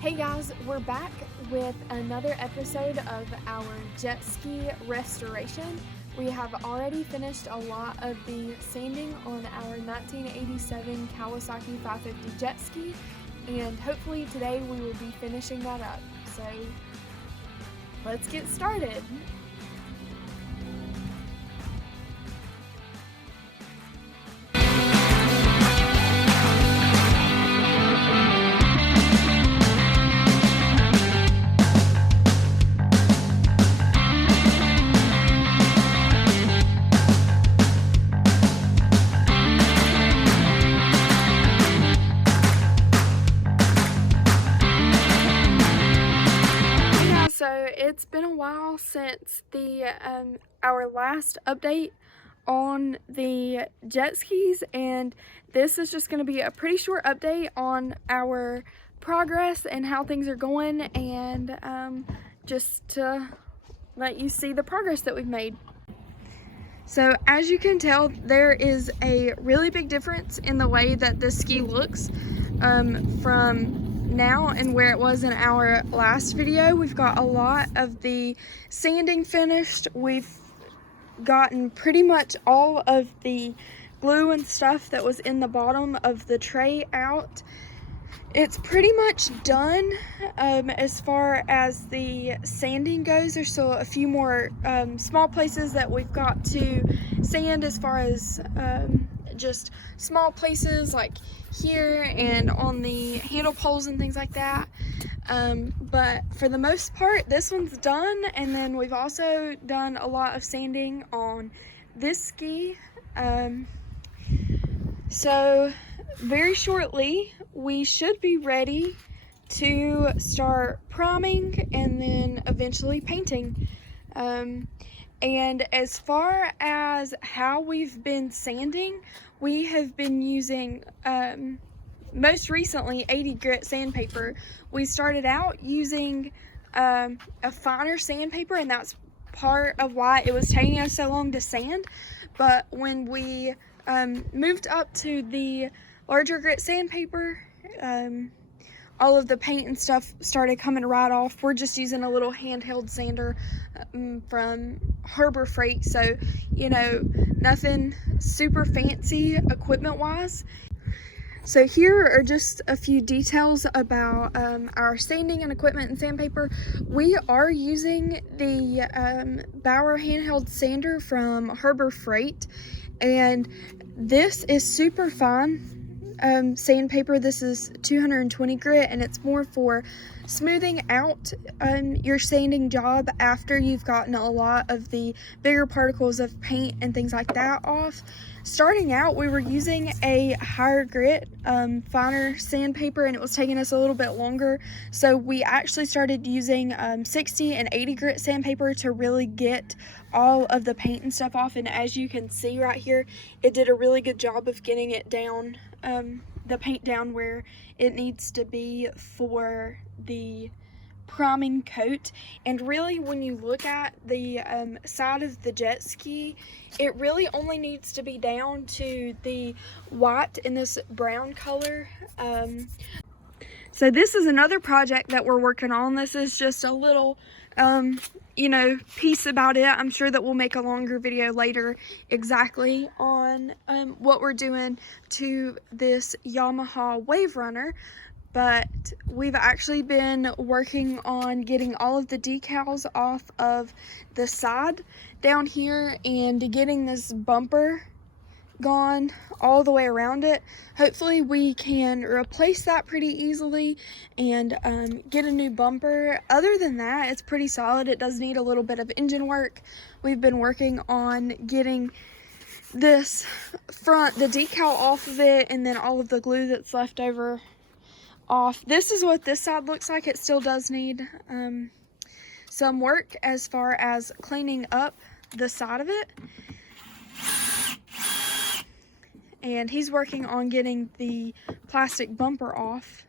Hey guys, we're back with another episode of our jet ski restoration. We have already finished a lot of the sanding on our 1987 Kawasaki 550 jet ski, and hopefully today we will be finishing that up. So let's get started. So it's been a while since the our last update on the jet skis, and this is just going to be a pretty short update on our progress and how things are going, and just to let you see the progress that we've made. So as you can tell, there is a really big difference in the way that this ski looks from now and where it was in our last video. We've got a lot of the sanding finished. We've gotten pretty much all of the glue and stuff that was in the bottom of the tray out. It's pretty much done as far as the sanding goes. There's still a few more small places that we've got to sand, as far as just small places like here and on the handle poles and things like that. But for the most part, this one's done, and then we've also done a lot of sanding on this ski. So very shortly we should be ready to start priming and then eventually painting. And as far as how we've been sanding, we have been using most recently 80 grit sandpaper. We started out using a finer sandpaper, and that's part of why it was taking us so long to sand. But when we moved up to the larger grit sandpaper, all of the paint and stuff started coming right off. We're just using a little handheld sander from Harbor Freight, so you know, nothing super fancy equipment wise. So here are just a few details about our sanding and equipment and sandpaper. We are using the Bauer handheld sander from Harbor Freight, and this is super fine sandpaper. This is 220 grit, and it's more for smoothing out your sanding job after you've gotten a lot of the bigger particles of paint and things like that off. Starting out, we were using a higher grit, finer sandpaper, and it was taking us a little bit longer. So we actually started using 60 and 80 grit sandpaper to really get all of the paint and stuff off. And as you can see right here, it did a really good job of getting it down, the paint down where it needs to be for the priming coat. And really, when you look at the side of the jet ski, it really only needs to be down to the white in this brown color. So this is another project that we're working on. This is just a little you know, piece about it. I'm sure that we'll make a longer video later exactly on what we're doing to this Yamaha Wave Runner. But we've actually been working on getting all of the decals off of the side down here and getting this bumper gone all the way around it. Hopefully we can replace that pretty easily and get a new bumper. Other than that, it's pretty solid. It does need a little bit of engine work. We've been working on getting this front, the decal off of it, and then all of the glue that's left over off. This is what this side looks like. It still does need some work as far as cleaning up the side of it. And he's working on getting the plastic bumper off.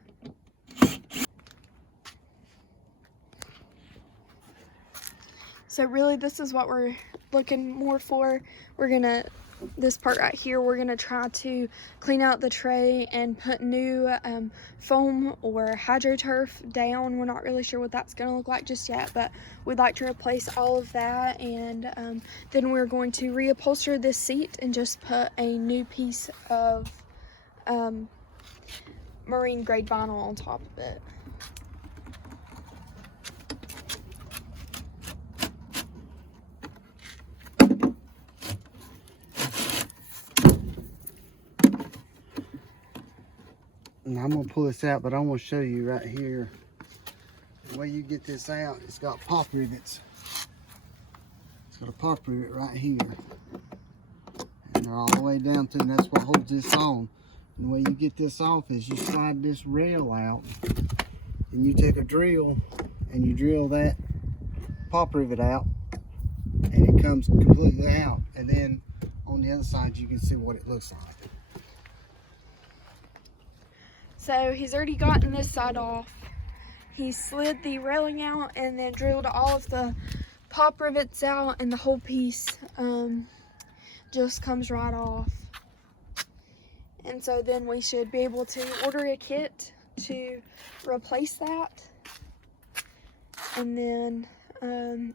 So really, this is what we're looking more for. We're gonna this part right here, we're gonna try to clean out the tray and put new foam or hydroturf down. We're not really sure what that's gonna look like just yet, but we'd like to replace all of that, and then we're going to reupholster this seat and just put a new piece of marine grade vinyl on top of it. And I'm gonna pull this out, but I want to show you right here the way you get this out. It's got pop rivets. It's got a pop rivet right here, and they're all the way down to, and that's what holds this on. And the way you get this off is you slide this rail out, and you take a drill and you drill that pop rivet out, and it comes completely out. And then on the other side you can see what it looks like. So he's already gotten this side off. He slid the railing out and then drilled all of the pop rivets out, and the whole piece just comes right off. And so then we should be able to order a kit to replace that. And then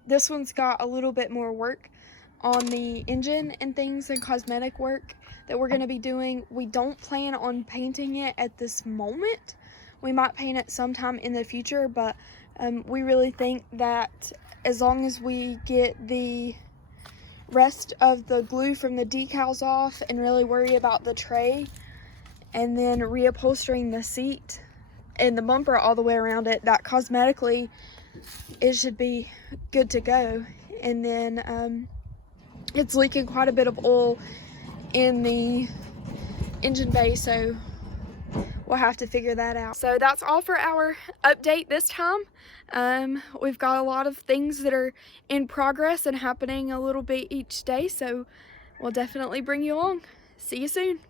this one's got a little bit more work on the engine and things and cosmetic work that we're going to be doing. We don't plan on painting it at this moment. We might paint it sometime in the future, but we really think that as long as we get the rest of the glue from the decals off and really worry about the tray, and then reupholstering the seat and the bumper all the way around it, that cosmetically it should be good to go. And then it's leaking quite a bit of oil in the engine bay, so we'll have to figure that out. So that's all for our update this time. We've got a lot of things that are in progress and happening a little bit each day, so we'll definitely bring you along. See you soon.